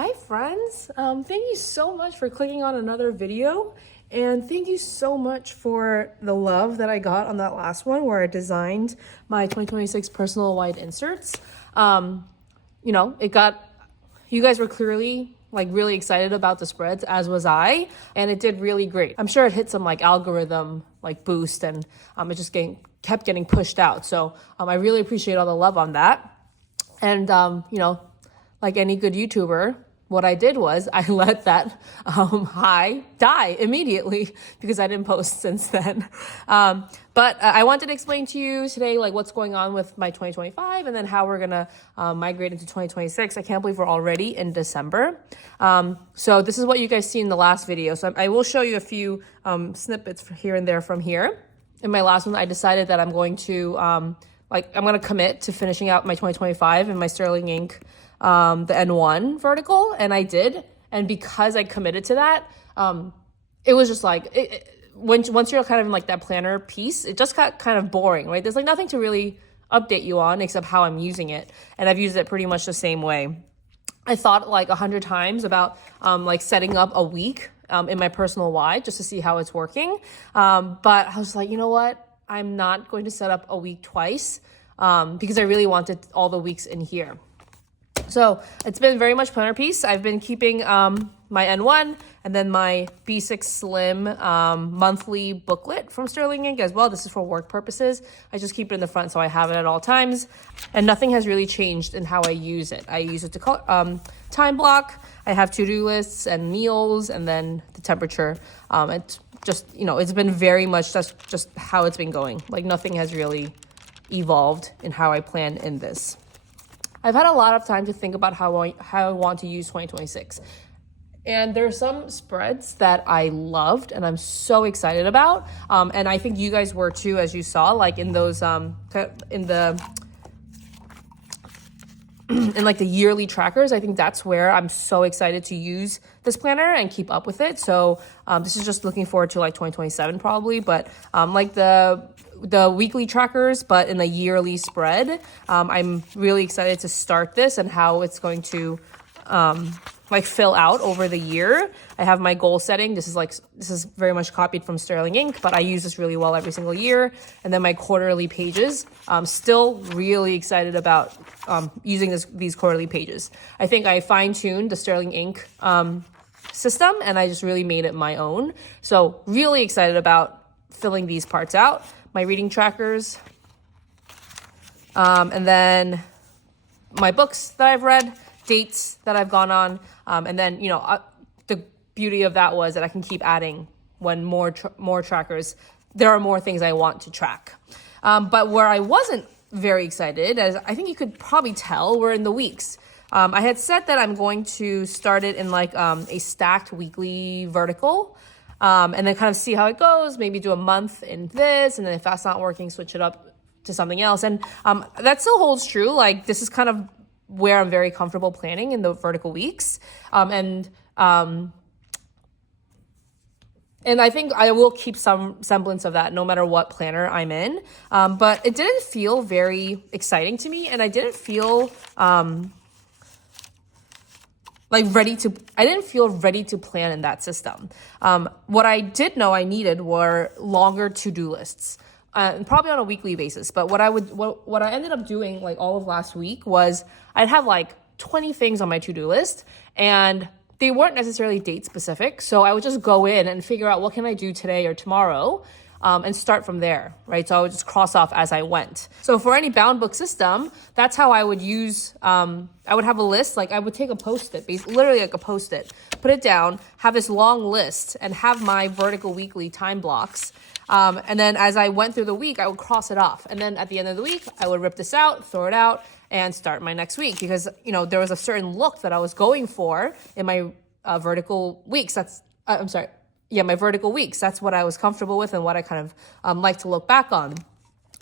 Hi friends, thank you so much for clicking on another video, and thank you so much for the love that I got on that last one where I designed my 2026 personal wide inserts. You guys were clearly really excited about the spreads, as was I, and it did really great. I'm sure it hit some algorithm boost, and it just kept getting pushed out. So I really appreciate all the love on that. And like any good YouTuber, what I did was I let that high die immediately because I didn't post since then. But I wanted to explain to you today what's going on with my 2025 and then how we're gonna migrate into 2026. I can't believe we're already in December. So this is what you guys see in the last video. So I will show you a few snippets here and there from here. In my last one, I decided that I'm going to I'm gonna commit to finishing out my 2025 in my Sterling ink, the N1 vertical, and I did. And because I committed to that, it was just once you're kind of in that planner piece, it just got kind of boring, right? There's nothing to really update you on except how I'm using it, and I've used it pretty much the same way. I thought 100 times about setting up a week in my personal wide just to see how it's working, but I was you know what? I'm not going to set up a week twice because I really wanted all the weeks in here. So it's been very much planner piece. I've been keeping my N1 and then my B6 Slim monthly booklet from Sterling Ink as well. This is for work purposes. I just keep it in the front so I have it at all times. And nothing has really changed in how I use it. I use it to time block. I have to-do lists and meals and then the temperature. It's just, it's been very much just how it's been going. Nothing has really evolved in how I plan in this. I've had a lot of time to think about how I want to use 2026. And there are some spreads that I loved and I'm so excited about. And I think you guys were too, as you saw, in those, in the yearly trackers. I think that's where I'm so excited to use this planner and keep up with it. So this is just looking forward to 2027 probably, but the weekly trackers, but in a yearly spread. I'm really excited to start this and how it's going to fill out over the year. I have my goal setting. This is very much copied from Sterling Ink, but I use this really well every single year. And then my quarterly pages. Still really excited about using these quarterly pages. I think I fine-tuned the Sterling Ink system and I just really made it my own. So really excited about filling these parts out. My reading trackers, and then my books that I've read, dates that I've gone on, and then the beauty of that was that I can keep adding when more trackers. There are more things I want to track, but where I wasn't very excited, as I think you could probably tell, we're in the weeks. I had said that I'm going to start it in a stacked weekly vertical. And then kind of see how it goes, maybe do a month in this, and then if that's not working, switch it up to something else. And that still holds true. This is kind of where I'm very comfortable planning in the vertical weeks. And I think I will keep some semblance of that no matter what planner I'm in. But it didn't feel very exciting to me, and I didn't feel I didn't feel ready to plan in that system. What I did know I needed were longer to-do lists, and probably on a weekly basis. But what I ended up doing all of last week was I'd have 20 things on my to-do list, and they weren't necessarily date specific. So I would just go in and figure out what can I do today or tomorrow, and start from there, right? So I would just cross off as I went. So for any bound book system, that's how I would use, I would have a list, I would take a Post-it, literally a Post-it, put it down, have this long list, and have my vertical weekly time blocks. And then as I went through the week, I would cross it off. And then at the end of the week, I would rip this out, throw it out, and start my next week. Because, there was a certain look that I was going for in my vertical weeks. My vertical weeks. That's what I was comfortable with and what I kind of like to look back on.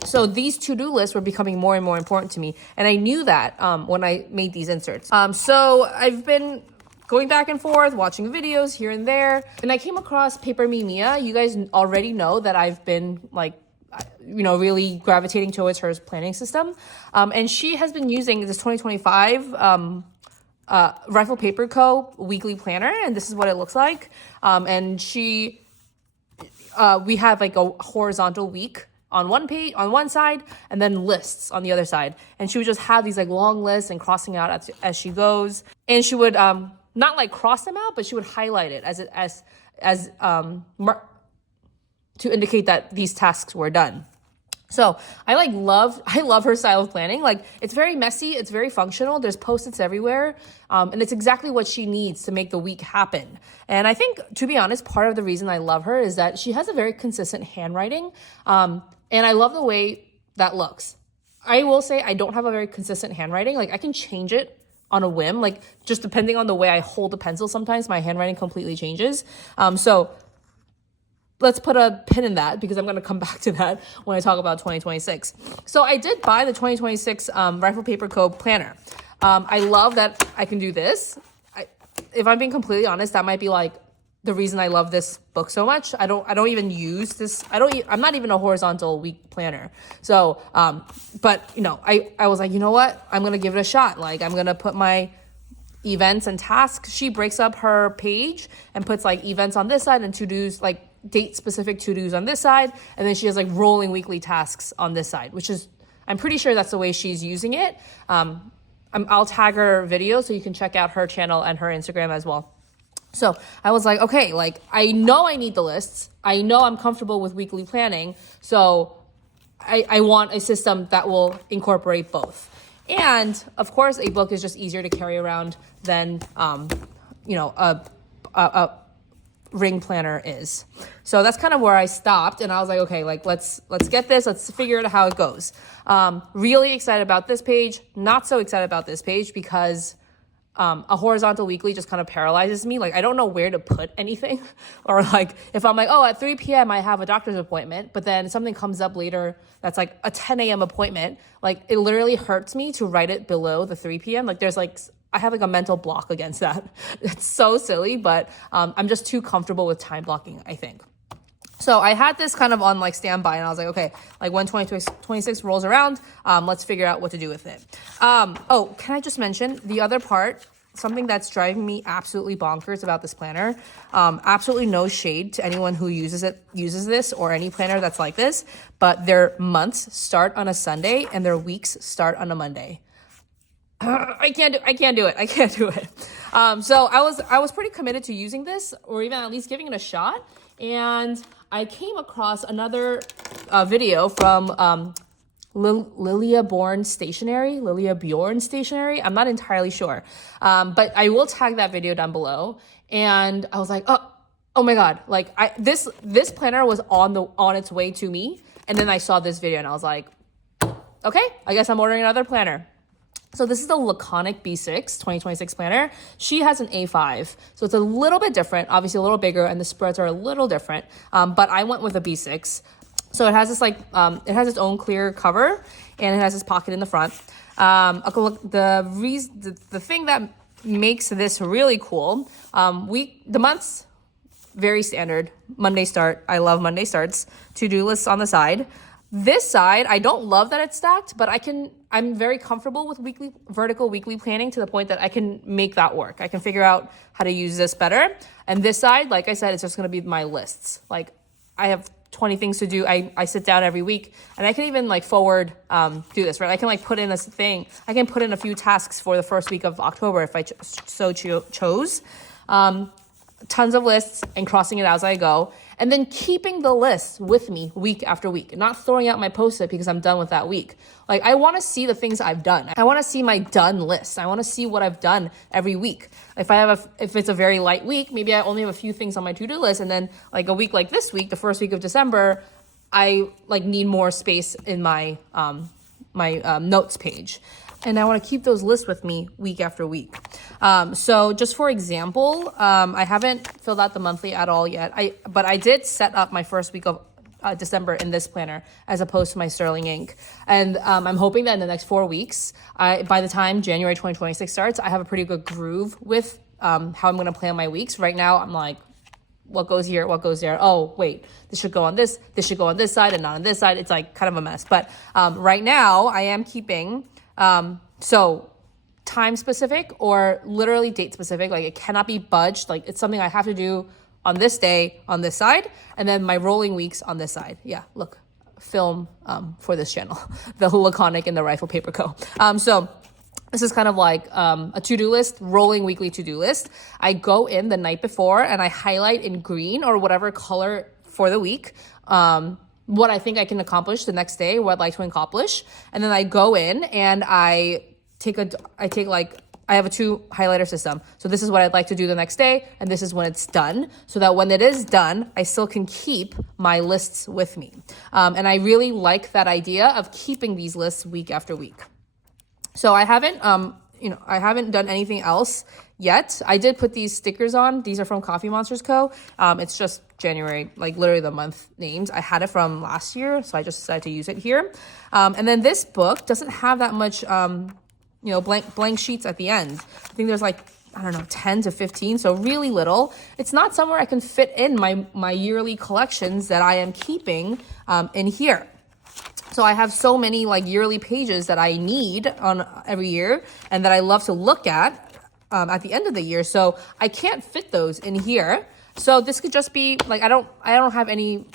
So these to-do lists were becoming more and more important to me. And I knew that when I made these inserts. So I've been going back and forth, watching videos here and there. And I came across PaperMeMia. You guys already know that I've been really gravitating towards her planning system. And she has been using this 2025 Rifle Paper Co. weekly planner, and this is what it looks like. And we have like a horizontal week on one page, on one side, and then lists on the other side. And she would just have these like long lists and crossing out as she goes. And she would not like cross them out, but she would highlight it to indicate that these tasks were done. So I love her style of planning. Like, it's very messy, it's very functional, there's Post-its everywhere, and it's exactly what she needs to make the week happen. And I think, to be honest, part of the reason I love her is that she has a very consistent handwriting, and I love the way that looks. I will say I don't have a very consistent handwriting. Like, I can change it on a whim, like just depending on the way I hold the pencil. Sometimes my handwriting completely changes. So let's put a pin in that, because I'm going to come back to that when I talk about 2026. So I did buy the 2026 Rifle Paper Co. planner. I love that I can do this. If I'm being completely honest, that might be like the reason I love this book so much. I don't even use this. I'm not even a horizontal week planner. So, but you know, I was like, you know what? I'm going to give it a shot. Like, I'm going to put my events and tasks. She breaks up her page and puts like events on this side and to-dos, like date specific to-dos on this side. And then she has like rolling weekly tasks on this side, which is, I'm pretty sure that's the way she's using it. I'll tag her video so you can check out her channel and her Instagram as well. So I was like, okay, like I know I need the lists. I know I'm comfortable with weekly planning. So I want a system that will incorporate both. And of course, a book is just easier to carry around than, a ring planner is. So that's kind of where I stopped. And I was like, okay, like let's get this. Let's figure out how it goes. Really excited about this page. Not so excited about this page because a horizontal weekly just kind of paralyzes me. Like, I don't know where to put anything. Or like, if I'm like, oh, at 3 p.m. I have a doctor's appointment, but then something comes up later that's like a 10 a.m. appointment. Like, it literally hurts me to write it below the 3 p.m. Like, I have like a mental block against that. It's so silly, but I'm just too comfortable with time blocking, I think. So I had this kind of on like standby, and I was like, okay, like when 2026 rolls around, let's figure out what to do with it. Oh, can I just mention the other part, something that's driving me absolutely bonkers about this planner? Absolutely no shade to anyone who uses this or any planner that's like this, but their months start on a Sunday and their weeks start on a Monday. I can't do it. So I was pretty committed to using this, or even at least giving it a shot. And I came across another video from Lilla Björn Stationery. I'm not entirely sure. But I will tag that video down below. And I was like, oh my God. Like this planner was on its way to me. And then I saw this video and I was like, okay, I guess I'm ordering another planner. So this is the Laconic B6 2026 planner. She has an A5, so it's a little bit different, obviously a little bigger, and the spreads are a little different, but I went with a B6. So it has this it has its own clear cover, and it has this pocket in the front. The thing that makes this really cool, the months, very standard, Monday start. I love Monday starts. To-do lists on the side. This side, I don't love that it's stacked, but I'm very comfortable with vertical weekly planning to the point that I can make that work. I can figure out how to use this better. And this side, like I said, it's just going to be my lists. Like, I have 20 things to do. I sit down every week, and I can even like forward do this, right? I can like put in this thing. I can put in a few tasks for the first week of October if I chose. Tons of lists and crossing it out as I go. And then keeping the list with me week after week, not throwing out my Post-it because I'm done with that week. Like, I want to see the things I've done. I want to see my done list. I want to see what I've done every week. If it's a very light week, maybe I only have a few things on my to-do list. And then like a week like this week, the first week of December, I like need more space in my notes page. And I want to keep those lists with me week after week. So just for example, I haven't filled out the monthly at all yet. But I did set up my first week of December in this planner as opposed to my Sterling ink. And I'm hoping that in the next 4 weeks, by the time January 2026 starts, I have a pretty good groove with how I'm going to plan my weeks. Right now, I'm like, what goes here, what goes there? Oh, wait, this should go on this should go on this side and not on this side. It's like kind of a mess. But right now, I am keeping... So time specific or literally date specific. Like it cannot be budged. Like it's something I have to do on this day on this side, and then my rolling weeks on this side. Yeah, look, film for this channel, the Laconic and the Rifle Paper Co. So this is kind of like a to-do list, rolling weekly to-do list. I go in the night before and I highlight in green or whatever color for the week what I think I can accomplish the next day, what I'd like to accomplish. And then I go in and I have a 2 highlighter system. So this is what I'd like to do the next day, and this is when it's done, so that when it is done, I still can keep my lists with me. And I really like that idea of keeping these lists week after week. So I haven't done anything else yet. I did put these stickers on. These are from Coffee Monsters Co. It's just January, like literally the month names. I had it from last year, so I just decided to use it here. And then this book doesn't have that much, blank sheets at the end. I think there's like, I don't know, 10 to 15, so really little. It's not somewhere I can fit in my yearly collections that I am keeping in here. So I have so many like yearly pages that I need on every year and that I love to look at the end of the year. So I can't fit those in here. So this could just be like, I don't have any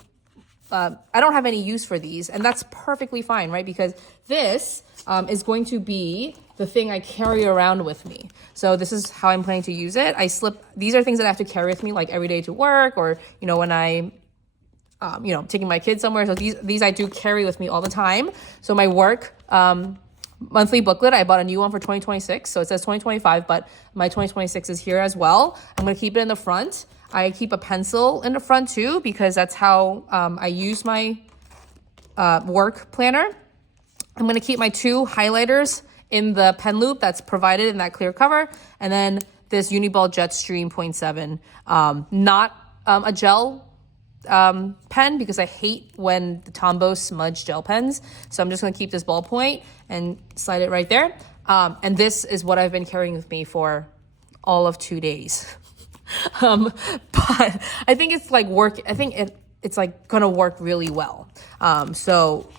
use for these, and that's perfectly fine, right? Because this is going to be the thing I carry around with me. So this is how I'm planning to use it. These are things that I have to carry with me like every day to work, or, when I taking my kids somewhere. So these I do carry with me all the time. So my work monthly booklet, I bought a new one for 2026. So it says 2025, but my 2026 is here as well. I'm going to keep it in the front. I keep a pencil in the front too, because that's how I use my work planner. I'm going to keep my 2 highlighters in the pen loop that's provided in that clear cover. And then this Uniball Jetstream 0.7, not a gel pen, because I hate when the Tombow smudge gel pens. So I'm just going to keep this ballpoint and slide it right there. And this is what I've been carrying with me for all of 2 days. But I think it's like it's like going to work really well. So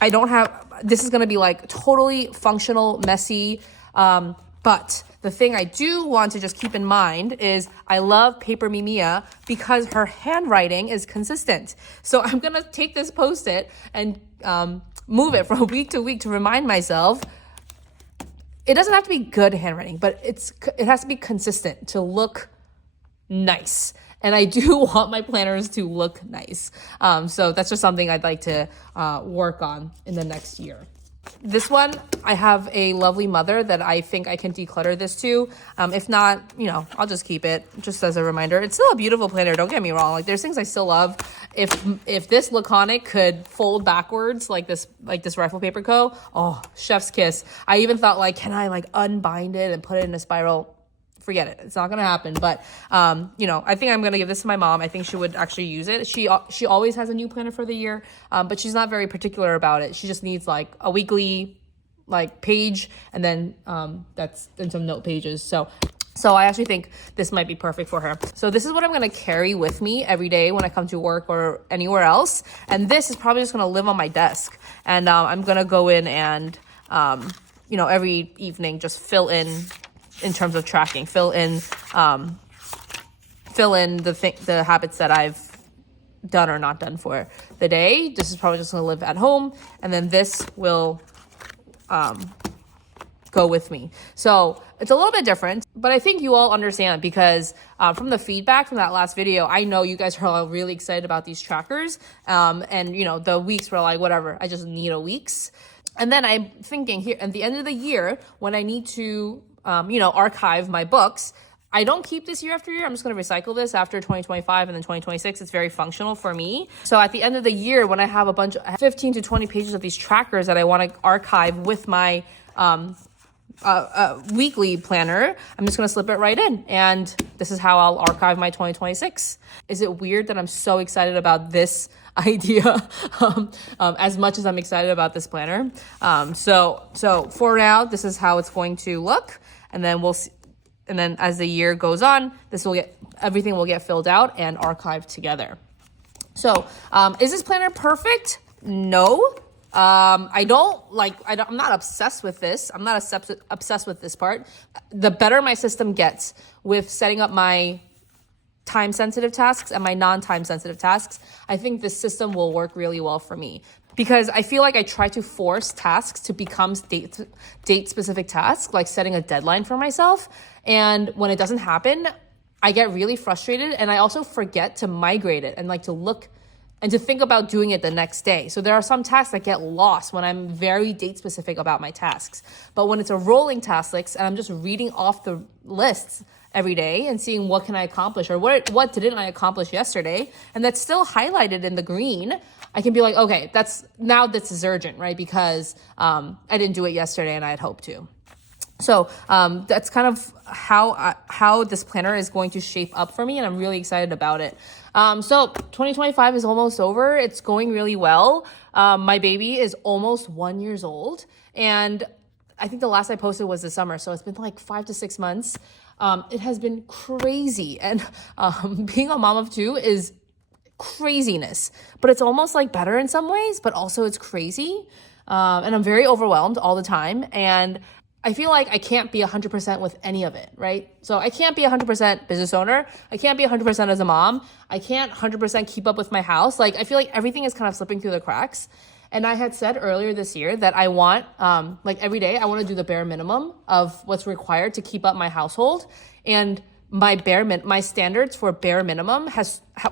I don't have, this is going to be like totally functional, messy. But the thing I do want to just keep in mind is I love PaperMeMia because her handwriting is consistent. So I'm going to take this Post-it and move it from week to week to remind myself. It doesn't have to be good handwriting, but it has to be consistent to look nice. And I do want my planners to look nice. So that's just something I'd like to work on in the next year. This one, I have a lovely mother that I think I can declutter this to. If not, I'll just keep it just as a reminder. It's still a beautiful planner, don't get me wrong. Like there's things I still love. If this Laconic could fold backwards like this Rifle Paper Co., oh, chef's kiss. I even thought like, can I like unbind it and put it in a spiral? Forget it. It's not going to happen. But, I think I'm going to give this to my mom. I think she would actually use it. She always has a new planner for the year, but she's not very particular about it. She just needs like a weekly like page, and then that's in some note pages. So I actually think this might be perfect for her. So this is what I'm going to carry with me every day when I come to work or anywhere else. And this is probably just going to live on my desk. And I'm going to go in and, every evening just fill in terms of tracking, fill in the habits that I've done or not done for the day. This is probably just going to live at home, and then this will go with me. So it's a little bit different, but I think you all understand because from the feedback from that last video, I know you guys are all really excited about these trackers. And the weeks were like, whatever, I just need a weeks. And then I'm thinking here at the end of the year when I need to archive my books, I don't keep this year after year. I'm just going to recycle this after 2025 and then 2026. It's very functional for me. So at the end of the year, when I have 15 to 20 pages of these trackers that I want to archive with my weekly planner, I'm just going to slip it right in. And this is how I'll archive my 2026. Is it weird that I'm so excited about this idea as much as I'm excited about this planner? So for now, this is how it's going to look. And then we'll see. And then as the year goes on, everything will get filled out and archived together. So is this planner perfect? No. I'm not obsessed with this. I'm not obsessed with this part. The better my system gets with setting up my time sensitive tasks and my non-time sensitive tasks, I think this system will work really well for me, because I feel like I try to force tasks to become date specific tasks, like setting a deadline for myself. And when it doesn't happen, I get really frustrated, and I also forget to migrate it and like to look and to think about doing it the next day. So there are some tasks that get lost when I'm very date specific about my tasks. But when it's a rolling task list and I'm just reading off the lists every day and seeing what can I accomplish, or what didn't I accomplish yesterday, and that's still highlighted in the green, I can be like, okay, this is urgent, right? Because I didn't do it yesterday and I had hoped to. So that's kind of how this planner is going to shape up for me, and I'm really excited about it. So 2025 is almost over. It's going really well. My baby is almost 1 year old, and I think the last I posted was this summer, so it's been like 5 to 6 months. It has been crazy, and being a mom of two is craziness, but it's almost like better in some ways, but also it's crazy. And I'm very overwhelmed all the time, and I feel like I can't be 100% with any of it, right? So I can't be 100% business owner. I can't be 100% as a mom. I can't 100% keep up with my house. Like, I feel like everything is kind of slipping through the cracks. And I had said earlier this year that I want, every day, I want to do the bare minimum of what's required to keep up my household. And my standards for bare minimum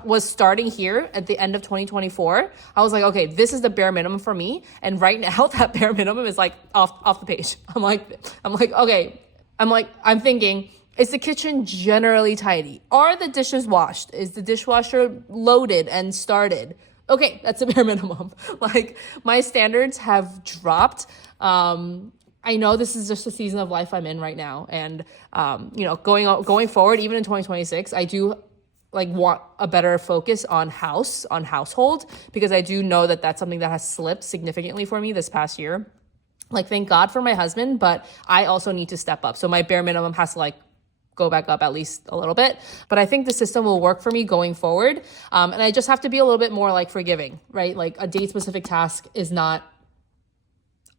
was starting here at the end of 2024. I was like, okay, this is the bare minimum for me. And right now that bare minimum is like off the page. I'm thinking, is the kitchen generally tidy? Are the dishes washed? Is the dishwasher loaded and started? Okay, that's a bare minimum. Like, my standards have dropped. I know this is just the season of life I'm in right now. And, going forward, even in 2026, I do want a better focus on household, because I do know that that's something that has slipped significantly for me this past year. Like, thank God for my husband, but I also need to step up. So my bare minimum has to go back up at least a little bit. But I think the system will work for me going forward. And I just have to be a little bit more forgiving, right? Like, a date specific task is not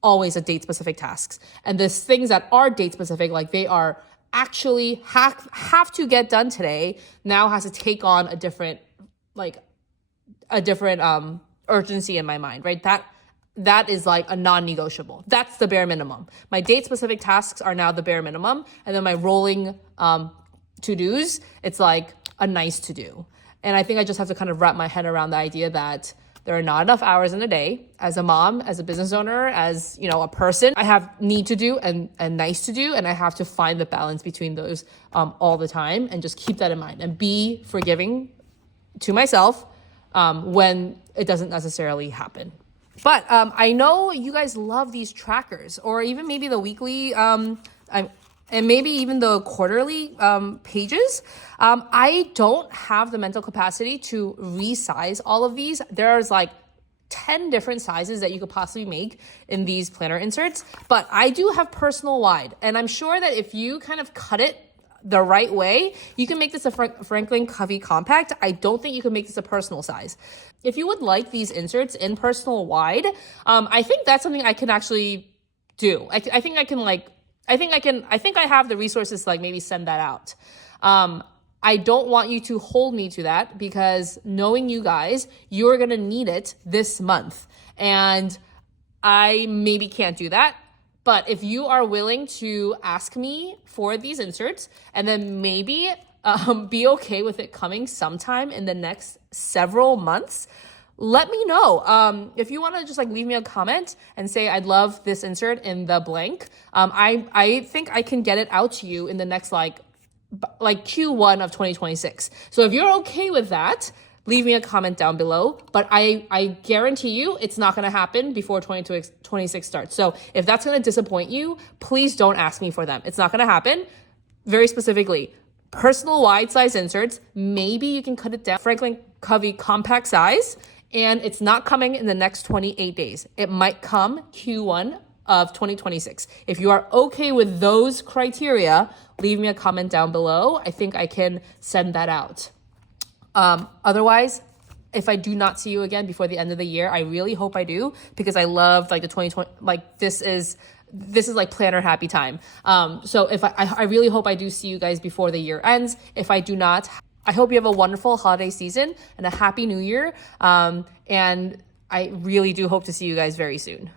always a date specific tasks, and the things that are date specific, they are actually have to get done today, now has to take on a different urgency in my mind, right? That is a non-negotiable. That's the bare minimum. My date specific tasks are now the bare minimum, and then my rolling to-dos, it's a nice to do. And I think I just have to kind of wrap my head around the idea that there are not enough hours in a day. As a mom, as a business owner, as a person, I have need to do and nice to do, and I have to find the balance between those all the time, and just keep that in mind and be forgiving to myself when it doesn't necessarily happen. But I know you guys love these trackers, or even maybe the weekly and maybe even the quarterly pages. I don't have the mental capacity to resize all of these. There's 10 different sizes that you could possibly make in these planner inserts, but I do have personal wide, and I'm sure that if you kind of cut it the right way, you can make this a Franklin Covey compact. I don't think you can make this a personal size. If you would like these inserts in personal wide, I think that's something I can actually do. I think I have the resources to maybe send that out. I don't want you to hold me to that, because knowing you guys, you're going to need it this month. And I maybe can't do that. But if you are willing to ask me for these inserts, and then maybe be okay with it coming sometime in the next several months, let me know. If you want to just leave me a comment and say, I'd love this insert in the blank. I think I can get it out to you in the next Q1 of 2026. So if you're okay with that, leave me a comment down below. But I guarantee you it's not going to happen before 2026 starts. So if that's going to disappoint you, please don't ask me for them. It's not going to happen. Very specifically, personal wide size inserts, maybe you can cut it down. Franklin Covey compact size. And it's not coming in the next 28 days. It might come Q1 of 2026. If you are okay with those criteria, leave me a comment down below. I think I can send that out. Otherwise, if I do not see you again before the end of the year, I really hope I do, because I love like the 2020, like this is like planner happy time. So if I really hope I do see you guys before the year ends. If I do not, I hope you have a wonderful holiday season and a happy new year. And I really do hope to see you guys very soon.